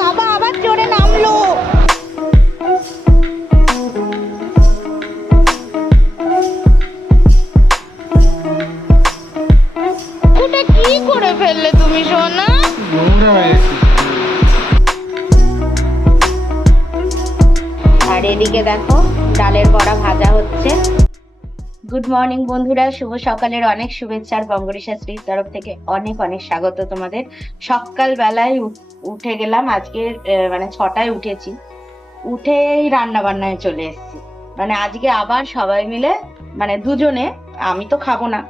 বাবা আবার চড়ে নামলো। ওটা কি করে ফেললে তুমি সোনা? আর এদিকে দেখো ডালের বড়া ভাজা হচ্ছে। গুড মর্নিং বন্ধুরা, শুভ সকালের অনেক শুভেচ্ছা আর বঙ্গরি শাস্ত্রীর তরফ থেকে অনেক অনেক স্বাগত তোমাদের। সকাল বেলায় উঠে গেলাম আজকে, মানে 6টায় উঠেছি, উঠেই রান্না বান্নায় চলে এসেছি। মানে আজকে আবার সবাই মিলে, মানে দুজনে, আমি তো খাবো না,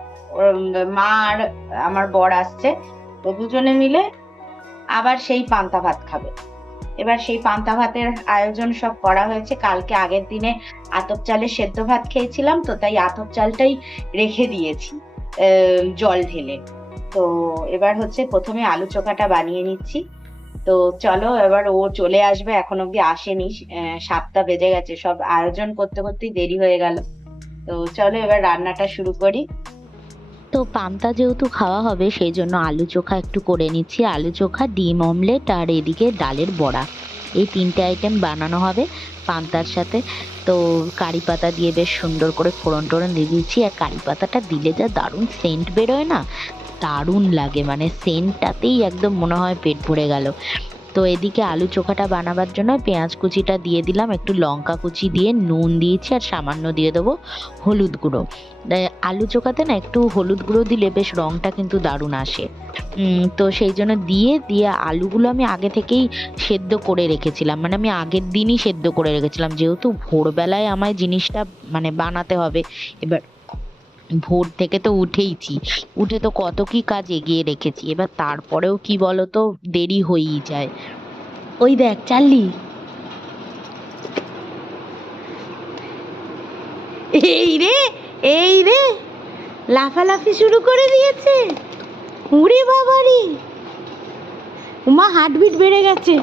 মা আর আমার বর আসছে, তো দুজনে মিলে আবার সেই পান্তা ভাত খাবে। এবার সেই পান্তা ভাতের আয়োজন সব করা হয়েছে। কালকে আগের দিনে আতপ চালের সেদ্ধ ভাত খেয়েছিলাম, তো তাই আতপ চালটাই রেখে দিয়েছি জল ঢেলে। তো এবার হচ্ছে প্রথমে আলু চোখাটা বানিয়ে নিচ্ছি। তো চলো, এবার ও চলে আসবে, এখন অব্দি আসেনি, 7টা বেজে গেছে, সব আয়োজন করতে করতেই দেরি হয়ে গেল। তো চলো এবার রান্নাটা শুরু করি। তো পান্তা যেহেতু খাওয়া হবে সেই জন্য আলু চোখা একটু করে নিচ্ছি। আলু চোখা, ডিম অমলেট আর এদিকে ডালের বড়া, এই 3টে আইটেম বানানো হবে পান্তার সাথে। তো কারি পাতা দিয়ে বেশ সুন্দর করে ফোড়ন টোড়ন দিয়ে দিচ্ছি। আর কারি পাতাটা দিলে যা দারুণ সেন্ট বেরোয় না, দারুণ লাগে, মানে সেন্টটাতেই একদম মনে হয় পেট ভরে গেল। তো এদিকে আলু চোখাটা বানাবার জন্য পেঁয়াজ কুচিটা দিয়ে দিলাম, একটু লঙ্কা কুচি দিয়ে নুন দিয়েছি, আর সামান্য দিয়ে দেবো হলুদ গুঁড়ো। আলু চোখাতে না একটু হলুদ গুঁড়ো দিলে বেশ রঙটা কিন্তু দারুণ আসে। তো সেই জন্য দিয়ে আলুগুলো আমি আগে থেকেই সেদ্ধ করে রেখেছিলাম, মানে আমি আগের দিনই সেদ্ধ করে রেখেছিলাম, যেহেতু ভোরবেলায় আমায় জিনিসটা মানে বানাতে হবে। এবার ভোর থেকে তো উঠেইছি, উঠে তো কত কি কাজ এগিয়ে রেখেছি, এবার তারপরেও কি বলতো দেরি হয়েই যায়। ওই দেখ চাললি, এই রে লাফালাফি শুরু করে দিয়েছে। উড়ে বাবারি, উমা হার্টবিট বেড়ে গেছে।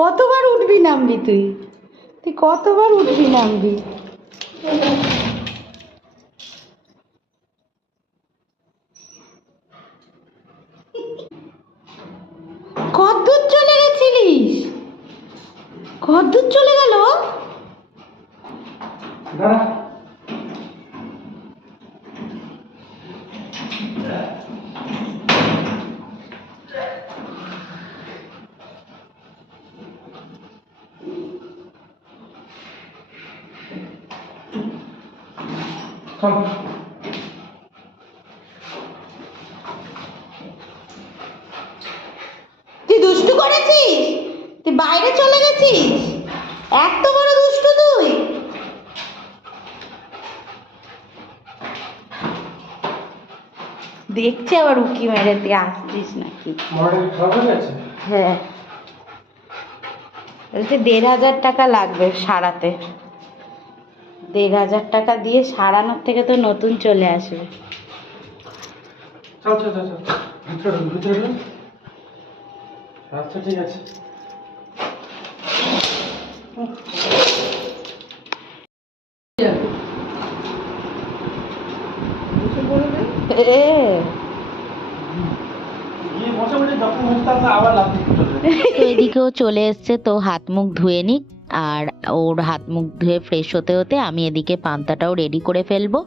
কতবার উঠবি নামবি তুই কতবার উঠবি নামবি? কতদূর চলে গেছিলিস? কতদূর চলে গেল? তুই দুষ্টু করেছিস, তুই বাইরে চলে গেছিস, এত বড় দুষ্টু তুই। দেখছে আবার উকি মেরে, তুই আসছিস নাকি? হ্যাঁ, বলছে 1,500 টাকা লাগবে সারাতে। 1,500 টাকা দিয়ে সারানোর থেকে তো নতুন চলে আসবে। আচ্ছা ঠিক আছে। তো এদিকেও চলে এসছে, তো হাত মুখ ধুয়ে নিক, আর ওর হাত মুখ ধুয়ে ফ্রেশ হতে হতে আমি এদিকে পান্তাটাও রেডি করে ফেলবো।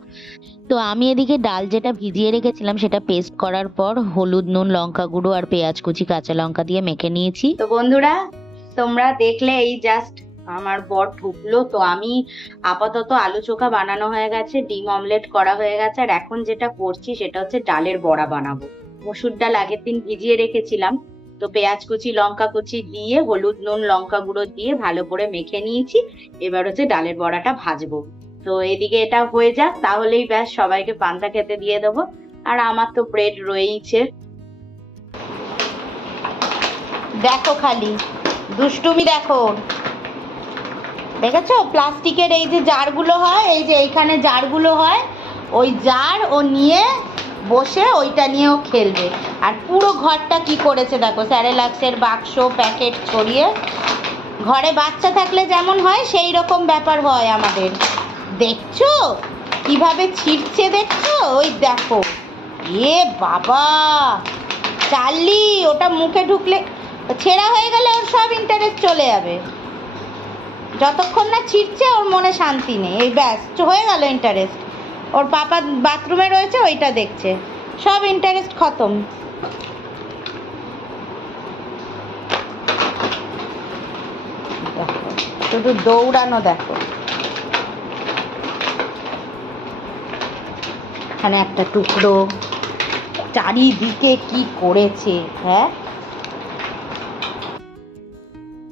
তো আমি এদিকে ডাল যেটা ভিজিয়ে রেখেছিলাম সেটা পেস্ট করার পর হলুদ, নুন, লঙ্কা গুঁড়ো আর পেঁয়াজ কুচি, কাঁচা লঙ্কা দিয়ে মেখে নিয়েছি। তো বন্ধুরা, তোমরা দেখলে এই জাস্ট আমার বর ঢুকলো। তো আমি আপাতত আলু চোখা বানানো হয়ে গেছে, ডিম অমলেট করা হয়ে গেছে, আর এখন যেটা করছি সেটা হচ্ছে ডালের বড়া বানাবো। মসুর ডাল আগের দিন ভিজিয়ে রেখেছিলাম, তো পেঁয়াজ কুচি, লঙ্কা কুচি দিয়ে, হলুদ, নুন, লঙ্কা গুঁড়ো দিয়ে ভালো করে মেখে নিয়েছি। এবার হচ্ছে ডালের বড়াটা ভাজবো। তো এদিকে এটা হয়ে যাক, তাহলেই ব্যাস সবাইকে পান্তা খেতে দিয়ে দেবো। আর আমার তো ব্রেড রয়েইছে। দেখো খালি দুষ্টুমি দেখো। দেখেছো প্লাস্টিকের এই যে জারগুলো হয়, এই যে এইখানে জারগুলো হয়, ওই জার ও নিয়ে বসে ওইটা নিয়েও খেলবে। আর পুরো ঘরটা কি করেছে দেখো, স্যারেলাক্সের বাক্স প্যাকেট ছড়িয়ে। ঘরে বাচ্চা থাকলে যেমন হয় সেই রকম ব্যাপার হয় আমাদের। দেখছো কিভাবে ছিটছে, দেখছো? ওই দেখো, এ বাবা চার্লি, ওটা মুখে ঢুকলে ছেঁড়া হয়ে গেলে ওর সব ইন্টারেস্ট চলে যাবে। যতক্ষণ না ছিটছে ওর মনে শান্তি নেই। এই ব্যাস হয়ে গেল ইন্টারেস্ট। ওর পাপা বাথরুমে রয়েছে, ওইটা দেখছে, সব ইন্টারেস্ট খতম। দেখো শুধু দৌড়ানো, দেখো এখানে একটা টুকরো, চারিদিকে কি করেছে। হ্যাঁ,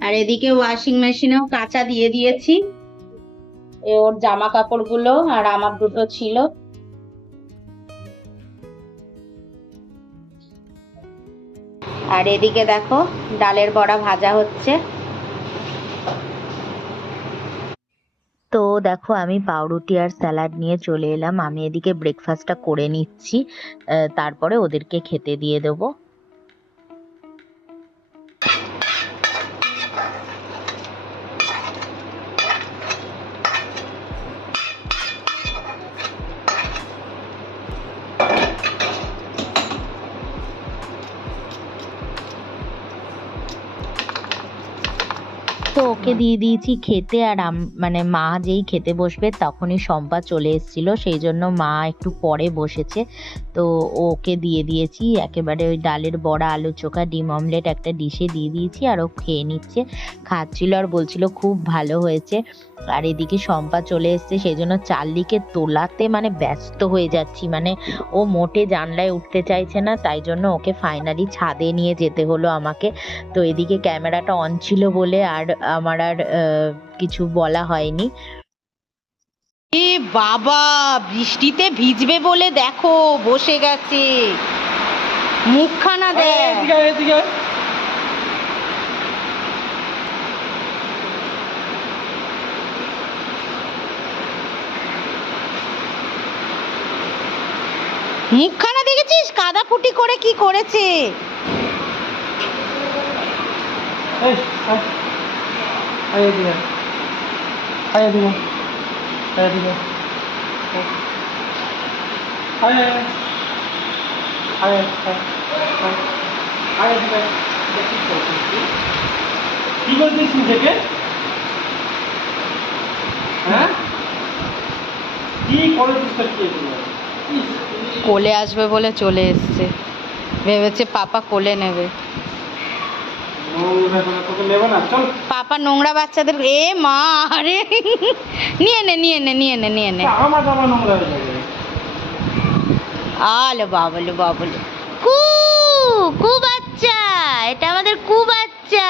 আর এদিকে ওয়াশিং মেশিনেও কাঁচা দিয়ে দিয়েছি। ওর জামা কাপড়গুলো আর আমার দুটো ছিল। আর এদিকে দেখো ডালের বড়া ভাজা হচ্ছে। তো দেখো আমি পাউরুটি আর স্যালাড নিয়ে চলে এলাম। আমি এদিকে ব্রেকফাস্টটা করে নিচ্ছি, তারপরে ওদেরকে খেতে দিয়ে দেবো। তো ওকে দিয়ে দিয়েছি খেতে। আর মানে মা যেই খেতে বসবে তখনই শম্পা চলে এসেছিল, সেই জন্য মা একটু পরে বসেছে। তো ওকে দিয়ে দিয়েছি একেবারে ওই ডালের বড়া, আলু চোখা, ডিম অমলেট একটা ডিশে দিয়ে দিয়েছি। আর ও খেয়ে নিচ্ছে, খাচ্ছিল আর বলছিল খুব ভালো হয়েছে। আর এদিকে শম্পা চলে এসছে, সেই জন্য চার্লিকে তোলাতে মানে ব্যস্ত হয়ে যাচ্ছি। মানে ও মোটে জানলায় উঠতে চাইছে না, তাই জন্য ওকে ফাইনালি ছাদে নিয়ে যেতে হলো আমাকে। তো এদিকে ক্যামেরাটা অন ছিল বলে আর আমার আর কিছু বলা হয়নি। এ বাবা, বৃষ্টিতে ভিজবে বলে দেখো বসে গেছে, মুখখানা দেখ। মুখখানা দেখেছিস কাদা ফুটি করে কি করেছে। কি বলছিস নিজেকে? হ্যাঁ, কি করেছিস? কোলে আসবে বলে চলে এসছে, ভেবেছে পাপা কোলে নেবে। পাপা নোংরা বাচ্চাদের, এ মা, আরে নিয়ে নে নিয়ে নে নিয়ে নে নিয়ে নে। আমার জামা নোংরা হয়ে যাবে। আলো বাবলু বাবলু, কু কু বাচ্চা, এটা আমাদের কু বাচ্চা,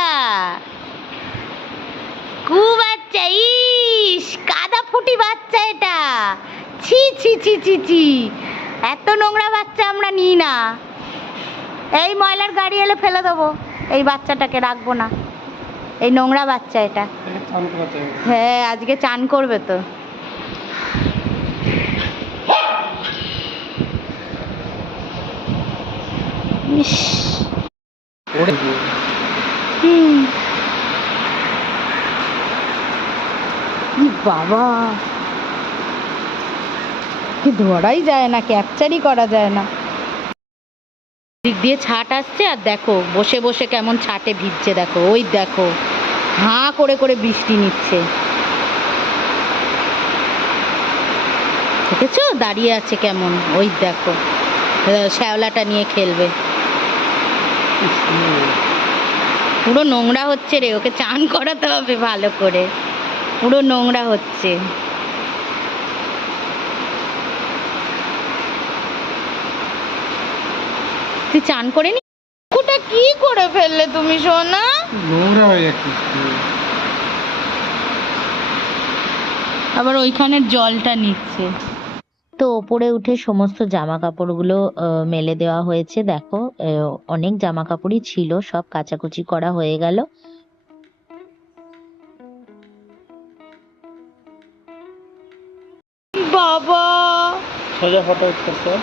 কু বাচ্চা। ইস কাদা ফুটি বাচ্চা এটা, ছি ছি ছি ছি ছি, এত নোংরা বাচ্চা আমরা নিই না। এই ময়লার গাড়ি এলে ফেলে দেবো, এই বাচ্চাটাকে রাখবো না, এই নোংরা বাচ্চা এটা। হ্যাঁ আজকে চান করবে তো। ইস, বাবা, কি ধরাই যায় না, ক্যাপচারই করা যায় না। দিক দিয়ে ছাট আসছে আর দেখো বসে বসে কেমন ছাটে ভিজছে, দেখো ওই দেখো হাঁ করে করে বৃষ্টি নিচ্ছে, দেখেছো দাঁড়িয়ে আছে কেমন, ওই দেখো শ্যাওলাটা নিয়ে খেলবে। পুরো নোংরা হচ্ছে রে, ওকে চান করাতে হবে ভালো করে, পুরো নোংরা হচ্ছে। তুই চান করে নি, ওটা কি করে ফেললে তুমি সোনা? নোংরা হয়ে যাচ্ছে। আবার ওইখানের জলটা নিচ্ছে। তো ওপরে উঠে সমস্ত জামা কাপড়গুলো মেলে দেওয়া হয়েছে। দেখো অনেক জামা কাপড়ই ছিল, সব কাচাকুচি করা হয়ে গেল। বাবা সোজা ফটো উঠতেছে।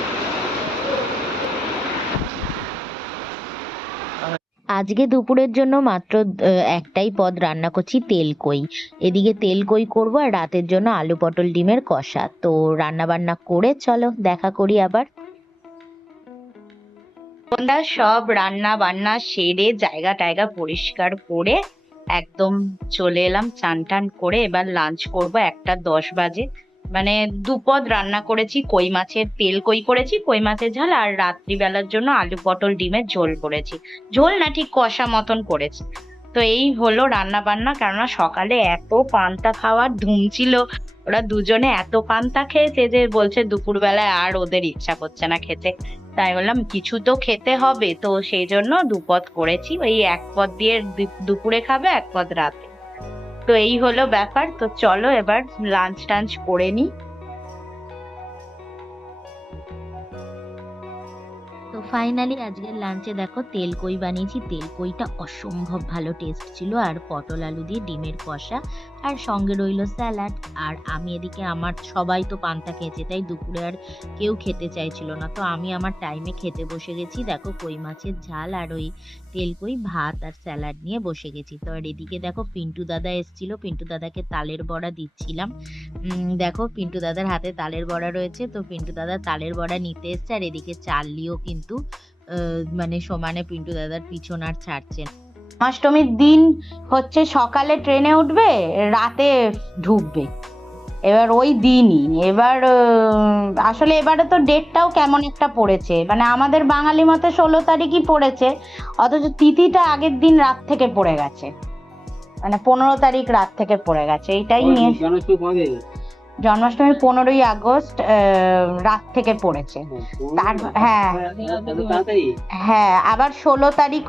আজকে দুপুরের জন্য মাত্র একটাই পদ রান্না করছি, তেলকই। এদিকে তেলকই করবো আর রাতের জন্য আলু পটল ডিমের কষা। তো রান্না বান্না করে চলো দেখা করি আবার। বন্ধুরা সব রান্না বান্না সেরে জায়গা টায়গা পরিষ্কার করে একদম চলে এলাম চান টান করে। এবার লাঞ্চ করব 1:10 বাজে। মানে দুপদ রান্না করেছি, কই মাছের তেল কই করেছি, কই মাছের ঝাল, আর রাত্রিবেলার জন্য আলু পটল ডিমের ঝোল করেছি। ঝোল না, ঠিক কষা মতন করেছি। তো এই হলো রান্না বান্না। কেননা সকালে এত পান্তা খাওয়ার ধুম ছিল, ওরা দুজনে এত পান্তা খেয়েছে যে বলছে দুপুরবেলায় আর ওদের ইচ্ছা করছে না খেতে। তাই বললাম কিছু তো খেতে হবে, তো সেই জন্য দুপদ করেছি। ওই এক পদ দিয়ে দুপুরে খাবে, এক পদ রাতে। তো এই হলো ব্যাপার। তো চলো এবার লাঞ্চ টাঞ্চ করে নি। তো ফাইনালি আজকের লাঞ্চে দেখো তেলকই বানিয়েছি। তেলকইটা অসম্ভব ভালো টেস্ট ছিল, আর পটল আলু দিয়ে ডিমের কষা, আর সঙ্গে রইলো স্যালাড। আর আমি এদিকে, আমার সবাই তো পান্তা খেয়েছে, তাই দুপুরে আর কেউ খেতে চাইছিল না। তো আমি আমার টাইমে খেতে বসে গেছি। দেখো কই মাছের ঝাল আর ওই তেলকই, ভাত আর স্যালাড নিয়ে বসে গেছি। তো আর এদিকে দেখো পিন্টু দাদা এসেছিল, পিন্টু দাদাকে তালের বড়া দিচ্ছিলাম। দেখো পিন্টু দাদার হাতে তালের বড়া রয়েছে, তো পিন্টু দাদা তালের বড়া নিতে এসছে। আর এদিকে চার্লিও কিন্তু মানে সমানে পিন্টু দাদার পিছন আর ছাড়ছে না। অষ্টমীর দিন হচ্ছে সকালে ট্রেনে উঠবে, রাতে ঢুকবে। এবার ওই দিনই এবার আসলে এবারে তো ডেটটাও কেমন একটা পড়েছে, মানে আমাদের বাঙালি মতে 16 তারিখই পড়েছে, অথচ তিথিটা আগের দিন রাত থেকে পড়ে গেছে, মানে 15 তারিখ রাত থেকে পড়ে গেছে। এইটাই নিয়ে জন্মাষ্টমী 15ই আগস্ট রাত থেকে পড়েছে। হ্যাঁ হ্যাঁ, আবার 16 তারিখ।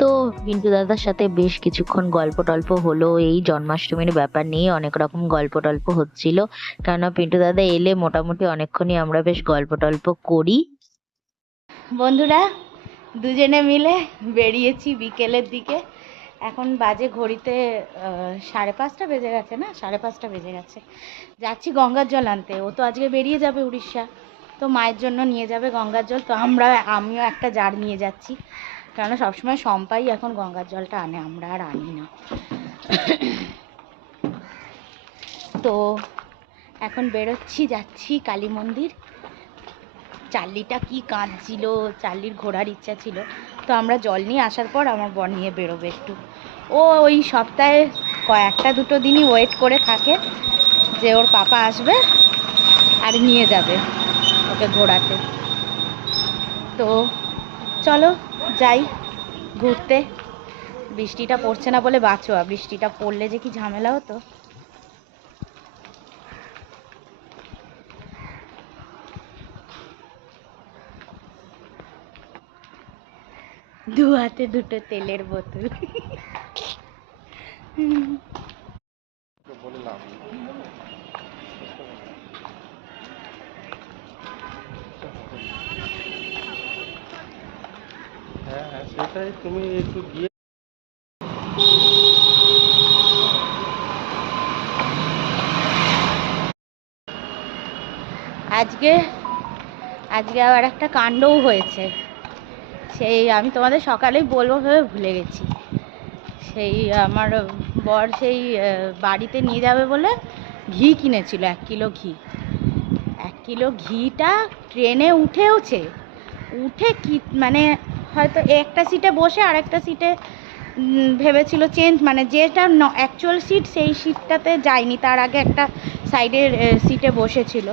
তো পিন্টু দাদার সাথে বেশ কিছুক্ষণ গল্প টল্প হলো, এই জন্মাষ্টমীর ব্যাপার নিয়ে অনেক রকম গল্প টল্প হচ্ছিল। কেননা পিন্টু দাদা এলে মোটামুটি অনেকক্ষণই আমরা বেশ গল্প টল্প করি। বন্ধুরা দুজনে মিলে বেরিয়েছি বিকেলের দিকে। এখন বাজে ঘড়িতে 5:30 বেজে গেছে, না 5:30 বেজে গেছে। যাচ্ছি গঙ্গার জল আনতে। ও তো আজকে বেরিয়ে যাবে উড়িষ্যা, তো মায়ের জন্য নিয়ে যাবে গঙ্গার জল। তো আমিও একটা জার নিয়ে যাচ্ছি, কারণ সবসময় সম্পাই এখন গঙ্গার জলটা আনে, আমরা আর আনি না। তো এখন বেরোচ্ছি, যাচ্ছি কালী মন্দির। চার্লিটা কি কাঁদছিল, চার্লির ঘোরার ইচ্ছা ছিল। তো আমরা জল নিয়ে আসার পর আমার বর নিয়ে বেরোবে একটু। ও ওই সপ্তাহে কয়েকটা দুটো দিনই ওয়েট করে থাকে যে ওর পাপা আসবে আর নিয়ে যাবে ওকে ঘোরাতে। তো চলো যাই ঘুরতে। বৃষ্টিটা পড়ছে না বলে বাঁচোয়া, বৃষ্টিটা পড়লে যে কি ঝামেলা হতো। দু হাতে দুটো তেলের বোতল। হ্যাঁ সেটাই, তুমি একটু গিয়ে আজকে আবার একটা কাণ্ডও হয়েছে। সেই আমি তোমাদের সকালেই বলবো ভেবে ভুলে গেছি। সেই আমার বর সেই বাড়িতে নিয়ে যাবে বলে ঘি কিনেছিল, 1 কিলো ঘি। 1 কিলো ঘিটা ট্রেনে উঠে কি মানে হয়তো একটা সিটে বসে আর একটা সিটে ভেবেছিল চেঞ্জ, মানে যেটা অ্যাকচুয়াল সিট সেই সিটটাতে যায়নি, তার আগে একটা সাইডের সিটে বসেছিল।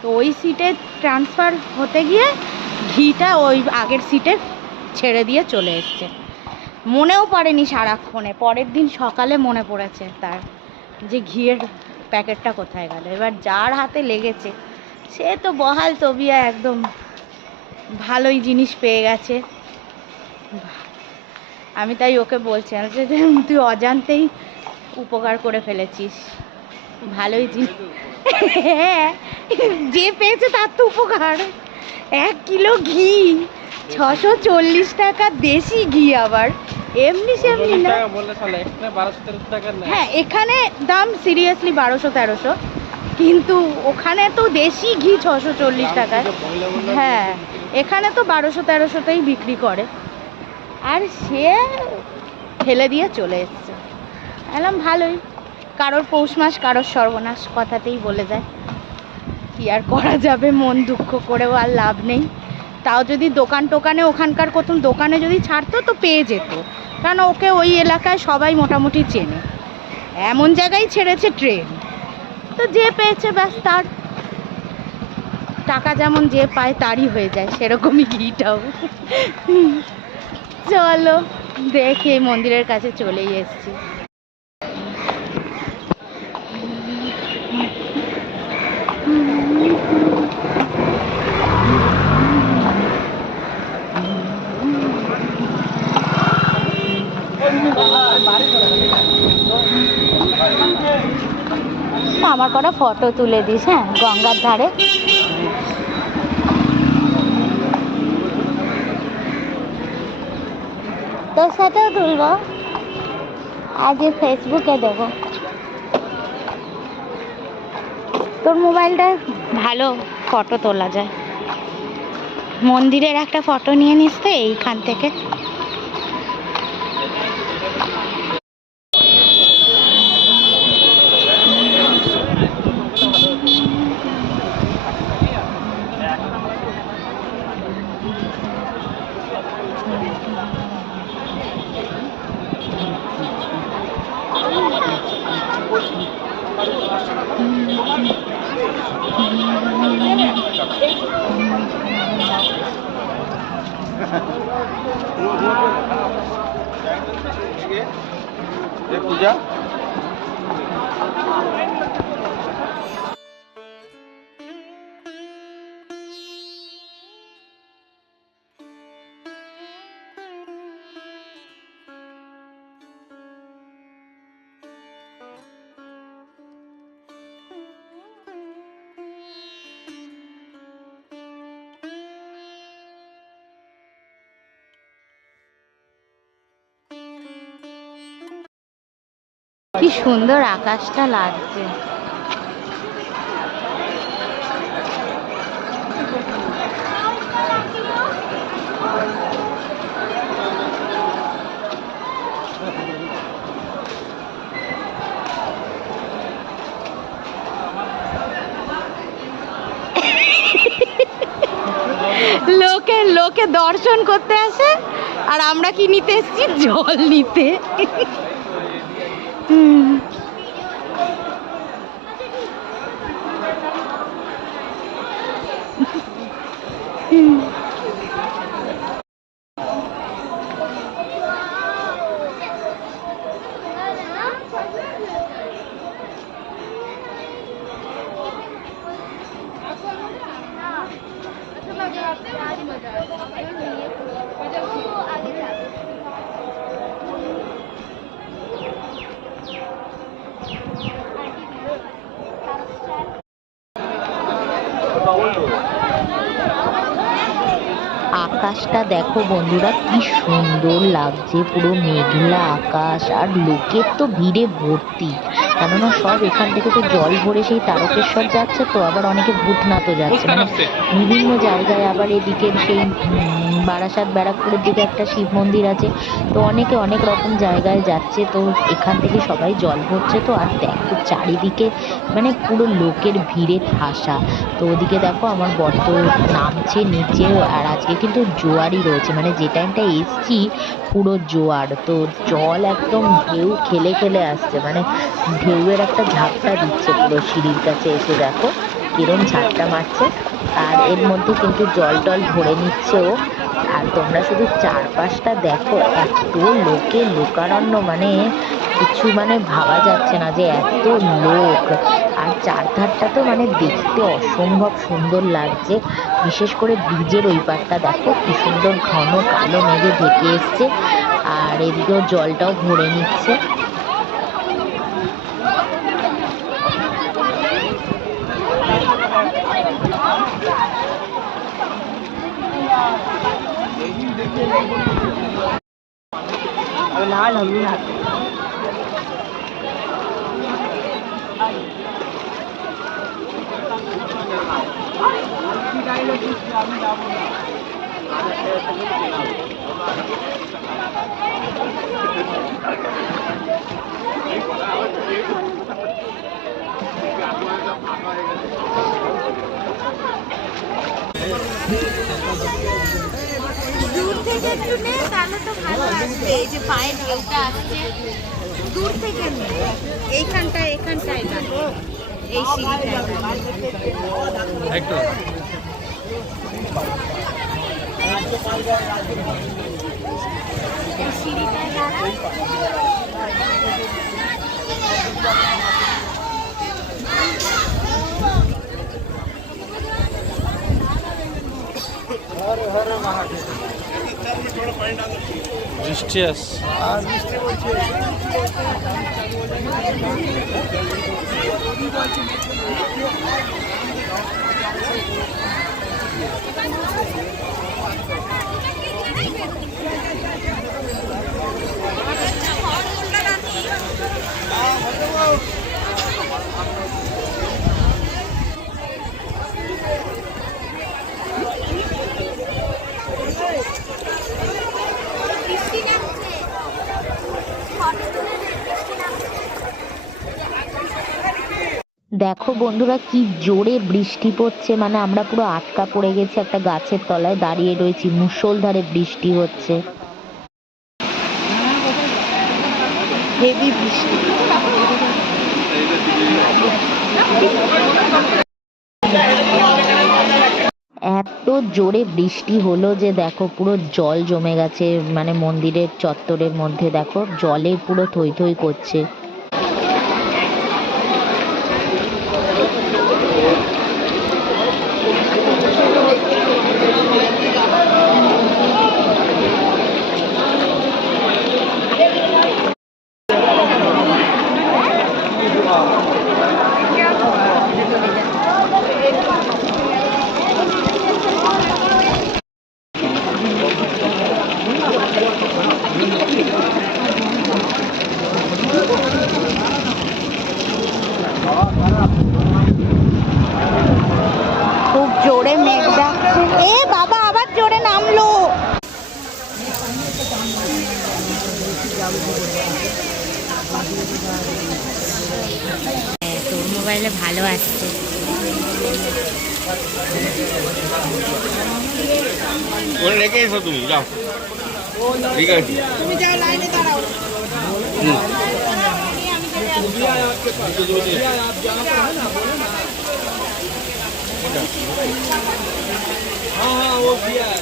তো ওই সিটে ট্রান্সফার হতে গিয়ে ঘিটা ওই আগের সিটে ছেড়ে দিয়ে চলে এসছে। মনেও পড়েনি সারাক্ষণে, পরের দিন সকালে মনে পড়েছে তার যে ঘিয়ের প্যাকেটটা কোথায় গেল। এবার যার হাতে লেগেছে সে তো বহাল তবিয়া, একদম ভালোই জিনিস পেয়ে গেছে। আমি তাই ওকে বলছিলাম যে তুই অজান্তেই উপকার করে ফেলেছিস, ভালোই জিনিস। হ্যাঁ, যে পেয়েছে তার তো উপকার। 1 কিলো ঘি 640 টাকা, দেশি ঘি আবার, এমনি সেমনি না। বললে চলে, এখানে 1200-1300 টাকা নেয়। হ্যাঁ এখানে দাম সিরিয়াসলি 1200-1300, কিন্তু ওখানে তো দেশি ঘি 640 টাকায়। হ্যাঁ, এখানে তো 1200-1300তেই বিক্রি করে। আর সে ফেলে দিয়ে চলে এসছে। এলাম ভালোই, কারোর পৌষ মাস কারোর সর্বনাশ কথাতেই বলে যায়। কি আর করা যাবে, মন দুঃখ করেও আর লাভ নেই। তাও যদি দোকান টোকানে ওখানকার কোথাও দোকানে যদি ছাড়তো তো পেয়ে যেত, কারণ ওকে ওই এলাকায় সবাই মোটামুটি চেনে। এমন জায়গায় ছেড়েছে ট্রেন, তো যে পেয়েছে ব্যাস তার। টাকা যেমন যে পায় তারই হয়ে যায়, সেরকমই ঘিটাও। চলো দেখে মন্দিরের কাছে চলেই এসছি। আমার কটা ফটো তুলে দিস, হ্যাঁ, গঙ্গার ধারে। তোর সাথেও তুলবো, আজ ফেসবুকে দেবো। তোর মোবাইলটা ভালো ফটো তোলা যায়। মন্দিরের একটা ফটো নিয়ে নিস তো এইখান থেকে। পূজা কি সুন্দর আকাশটা লাগছে। লোকে লোকে দর্শন করতে আসে, আর আমরা কি নিতে এসেছি? জল নিতে। আকাশটা দেখো বন্ধুরা, কি সুন্দর লাগছে, পুরো মেঘলা আকাশ। আর লোকের তো ভিড়ে ভর্তি, কেননা সব এখান থেকে তো জল ভরে সেই তারকেশ্বর যাচ্ছে, তো আবার অনেকে ভূতনাথও যাচ্ছে, মানে বিভিন্ন জায়গায়। আবার এদিকে সেই বারাসাত ব্যারাকপুরের দিকে একটা শিব মন্দির আছে, তো অনেকে অনেক রকম জায়গায় যাচ্ছে, তো এখান থেকে সবাই জল ভরছে। তো আর দেখো চারিদিকে মানে পুরো লোকের ভিড়ে ঠাসা। তো ওদিকে দেখো আমার বর তো নামছে নিচে, আর আজকে কিন্তু জোয়ারই রয়েছে, মানে যে টাইমটা এসছি পুরো জোয়ার। তো জল একদম ঢেউ খেলে খেলে আসছে, মানে ঢেউয়ের একটা ঝাপটা দিচ্ছে পুরো সিঁড়ির কাছে এসে, দেখো কিরম ঝাপটা মারছে। আর এর মধ্যে কিন্তু জল টল ভরে নিচ্ছে ও। আর তোমরা শুধু চারপাশটা দেখো, এত লোকে লোকারণ্য, মানে কিছু মানে ভাবা যাচ্ছে না যে এত লোক। আর চারধারটা তো মানে দেখতে অসম্ভব সুন্দর লাগছে, বিশেষ করে ব্রিজের ওই পারটা দেখো কি সুন্দর ঘন কালো মেঘে ঢেকে এসছে। আর এদিকেও জলটাও ভরে নিচ্ছে। দূর থেকে একটু নে, তাহলে তো ভালো আসবে। এই যে পায়ের ঢেউটা আসছে, দূর থেকে নে। এখানটায় না, এই সিঁড়িটায় বৃষ্টি আসছে। দেখো বন্ধুরা কি জোরে বৃষ্টি পড়ছে, মানে আমরা পুরো আটকা পড়ে গেছি, একটা গাছের তলায় দাঁড়িয়ে রয়েছি, মুষলধারে বৃষ্টি হচ্ছে। হেভি বৃষ্টি। এত জোরে বৃষ্টি হলো যে দেখো পুরো জল জমে গেছে, মানে মন্দিরের চত্বরের মধ্যে দেখো জলে পুরো থই থই করছে। খুব জোরে মেঘ ডাকছে। এ বাবা, আবার জোরে নামলো। তোর মোবাইলে ভালো আসছে। ওরে রেখে এসো, তুমি যাও। ঠিক আছে, তুমি যাও, লাইনে দাঁড়াও। हाँ वो दिया है।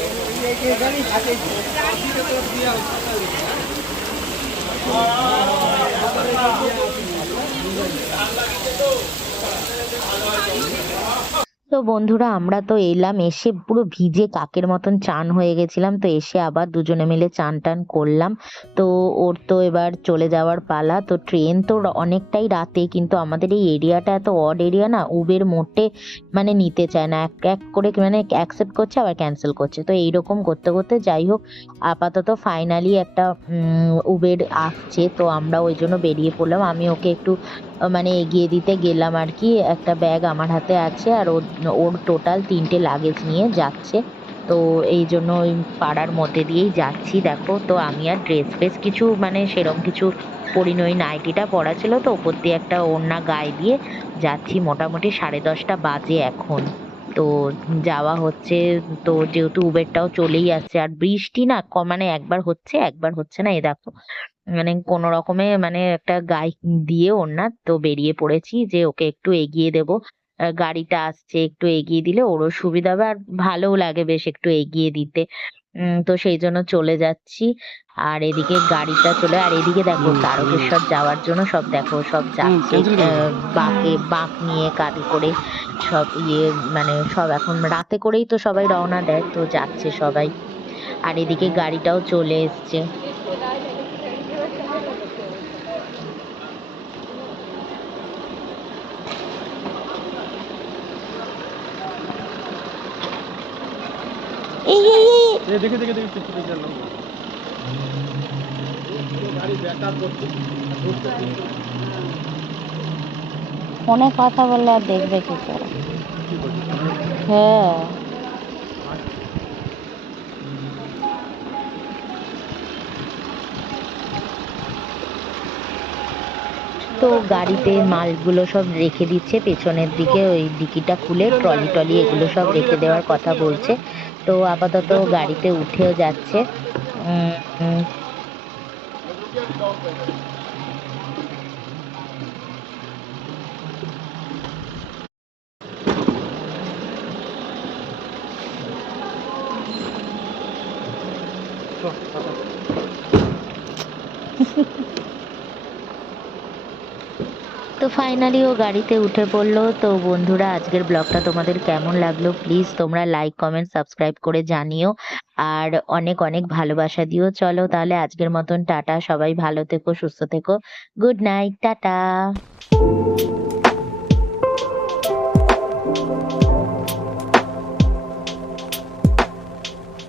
তো বন্ধুরা আমরা তো এলাম, এসে পুরো ভিজে কাকের মতন চান হয়ে গেছিলাম, তো এসে আবার দুজনে মিলে চান টান করলাম। তো ওর তো এবার চলে যাওয়ার পালা। তো ট্রেন তো অনেকটাই রাতে, কিন্তু আমাদের এই এরিয়াটা এত অড এরিয়া না, উবের মোটে মানে নিতে চায় না, এক এক করে মানে অ্যাকসেপ্ট করছে আবার ক্যান্সেল করছে। তো এইরকম করতে করতে যাই হোক আপাতত ফাইনালি একটা উবের আসছে, তো আমরা ওই জন্য বেরিয়ে পড়লাম। আমি ওকে একটু মানে এগিয়ে দিতে গেলাম আর কি, একটা ব্যাগ আমার হাতে আছে আর ওর টোটাল 3টে লাগেজ নিয়ে যাচ্ছে। তো এই জন্য ওই পাড়ার মধ্যে দিয়েই যাচ্ছি। দেখো তো আমি আর ড্রেস ফ্রেস কিছু মানে সেরকম কিছু পরিনি, ওই নাইটিটা পরা ছিল, তো ওপর দিয়ে একটা ওড়না গায়ে দিয়ে যাচ্ছি। মোটামুটি 10:30 বাজে এখন। তো যাওয়া হচ্ছে। তো যেহেতু উবেরটাও চলেই আসছে আর বৃষ্টি না মানে একবার হচ্ছে একবার হচ্ছে না, এই দেখো মানে কোনো রকমে মানে একটা গায়ে দিয়ে ওড়না তো বেরিয়ে পড়েছি যে ওকে একটু এগিয়ে দেবো। গাড়িটা আসছে, একটু এগিয়ে দিলে ওরও সুবিধা হবে আর ভালোও লাগে বেশ একটু এগিয়ে দিতে। তো সেই জন্য চলে যাচ্ছি। আর এদিকে গাড়িটা চলে, আর এদিকে দেখো তারকেশ্বর যাওয়ার জন্য সব দেখো সব যাচ্ছে বাঁক নিয়ে কাঁধে করে সব মানে সব এখন রাতে করেই তো সবাই রওনা দেয়, তো যাচ্ছে সবাই। আর এদিকে গাড়িটাও চলে এসছে। দেখে দেখে দেখে দেখে গেলাম। ফোনে কথা বললে আর দেখবে কি করে? হ্যাঁ তো গাড়িতে মালগুলো সব রেখে দিচ্ছে পেছনের দিকে, ওই ডিকিটা খুলে ট্রলি টলি এগুলো সব রেখে দেওয়ার কথা বলছে। তো আপাতত গাড়িতে উঠেও যাচ্ছে। উম, উম, তো ফাইনালি ও গাড়িতে উঠে পড়লো। তো বন্ধুরা, আজকের ব্লগটা তোমাদের কেমন লাগলো প্লিজ তোমরা লাইক কমেন্ট সাবস্ক্রাইব করে জানিও, আর অনেক অনেক ভালোবাসা দিও। চলো তাহলে আজকের মতন টাটা, সবাই ভালো থেকো, সুস্থ থেকো। Good night, tata.